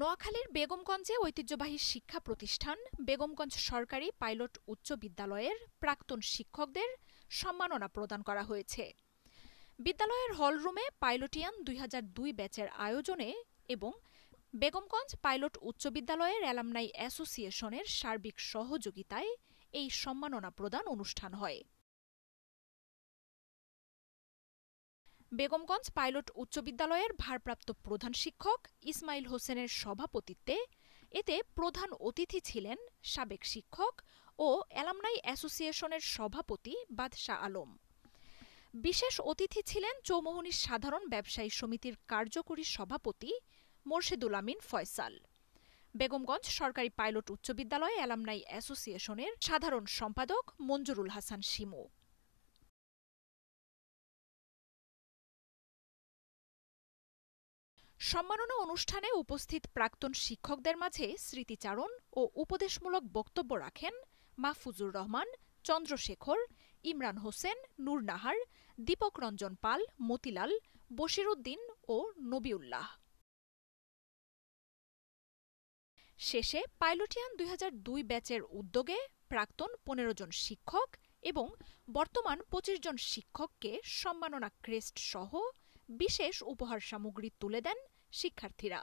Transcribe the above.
নোয়াখালীর বেগমগঞ্জে ঐতিহ্যবাহী শিক্ষা প্রতিষ্ঠান বেগমগঞ্জ সরকারি পাইলট উচ্চ বিদ্যালয়ের প্রাক্তন শিক্ষকদের সম্মাননা প্রদান করা হয়েছে। বিদ্যালয়ের হলরুমে পাইলটিয়ান ২০০২ ব্যাচের আয়োজনে এবং বেগমগঞ্জ পাইলট উচ্চ বিদ্যালয়ের অ্যালামনাই অ্যাসোসিয়েশনের সার্বিক সহযোগিতায় এই সম্মাননা প্রদান অনুষ্ঠান হয়। বেগমগঞ্জ পাইলট উচ্চ বিদ্যালয়ের ভারপ্রাপ্ত প্রধান শিক্ষক ইসমাইল হোসেনের সভাপতিত্বে এতে প্রধান অতিথি ছিলেন সাবেক শিক্ষক ও অ্যালামনাই অ্যাসোসিয়েশনের সভাপতি বাদশাহ আলম। বিশেষ অতিথি ছিলেন চৌমুহনী সাধারণ ব্যবসায়ী সমিতির কার্যকরী সভাপতি মোরশেদুল আমিন ফয়সাল, বেগমগঞ্জ সরকারি পাইলট উচ্চ বিদ্যালয় অ্যালামনাই অ্যাসোসিয়েশনের সাধারণ সম্পাদক মঞ্জুরুল হাসান শিমু। সম্মাননা অনুষ্ঠানে উপস্থিত প্রাক্তন শিক্ষকদের মাঝে স্মৃতিচারণ ও উপদেশমূলক বক্তব্য রাখেন মাহফুজুর রহমান, চন্দ্রশেখর, ইমরান হোসেন, নূর নাহার, দীপক রঞ্জন পাল, মতিলাল, বশিরউদ্দিন ও নবিউল্লাহ। শেষে পাইলটিয়ান ২০০২ ব্যাচের উদ্যোগে প্রাক্তন ১৫ জন শিক্ষক এবং বর্তমান ২৫ জন শিক্ষককে সম্মাননা ক্রেস্ট সহ বিশেষ উপহার সামগ্রী তুলে দেন শিক্ষার্থীরা।